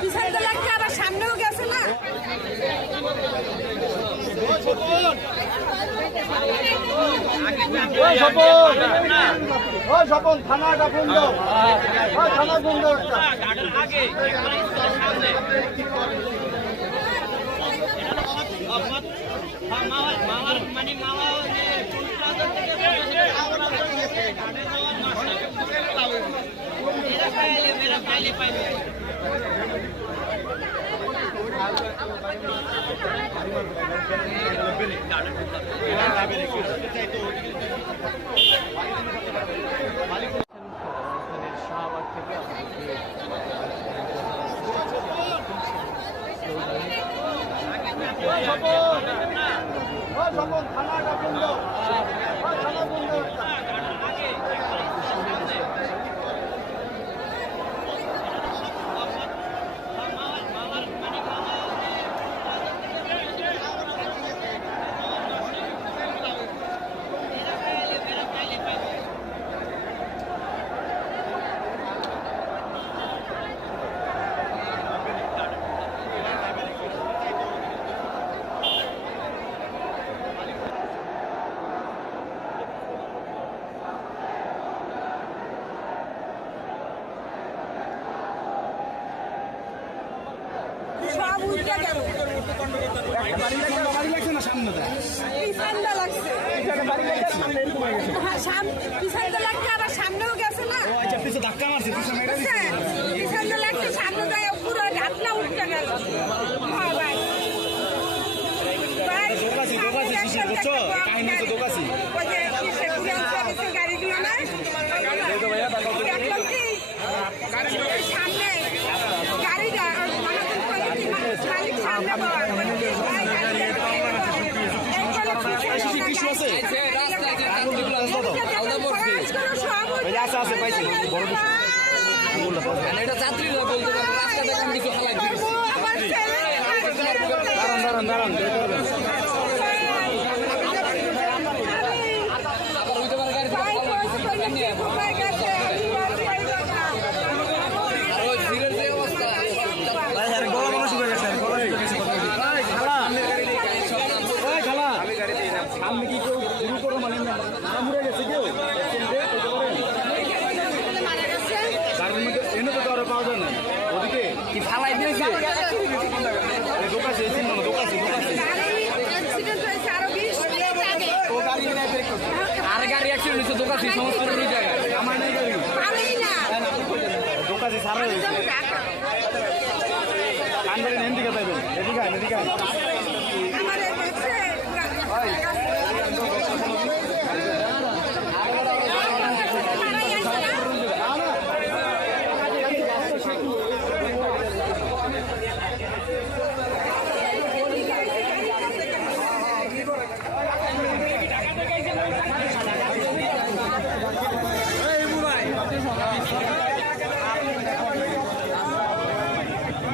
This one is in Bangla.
পিছনে লাগছে আবার সামনেও গেছে না। স্বপন থানাটা বন্ধ, থানা বন্ধ। স্বপন থানাটা বন্ধ, থানা বন্ধ। পিছনে লাগছে আবার সামনেও গেছে না। ধাক্কা মারছে, পিছনে লাগছে সামনে যায় পুরো ঘাটনা উঠতে গেল। গাড়িগুলো না সামনে গাড়িটা আছে পাইছি বড় এটা যাত্রী না বলতে পারে রাস্তা দেখেন কিছু হালাই দাঁড়ান দাঁড়ান সামনে কি কেউ শুরু করো মানে মরে গেছে কেউ গাড়ির মধ্যে এনে তো আরো পাওয়া যায় না ওদিকে কি ফালাই দিয়েছে দোকাছে দোকাছে আরে গাড়ি অ্যাক্সিডেন্ট হয়েছে দোকাছি সমস্ত জায়গায় আমার নাই গাড়ি দোকাছে সারা হয়েছে কান ধরে নেন দিকে যাইবেন এদিকে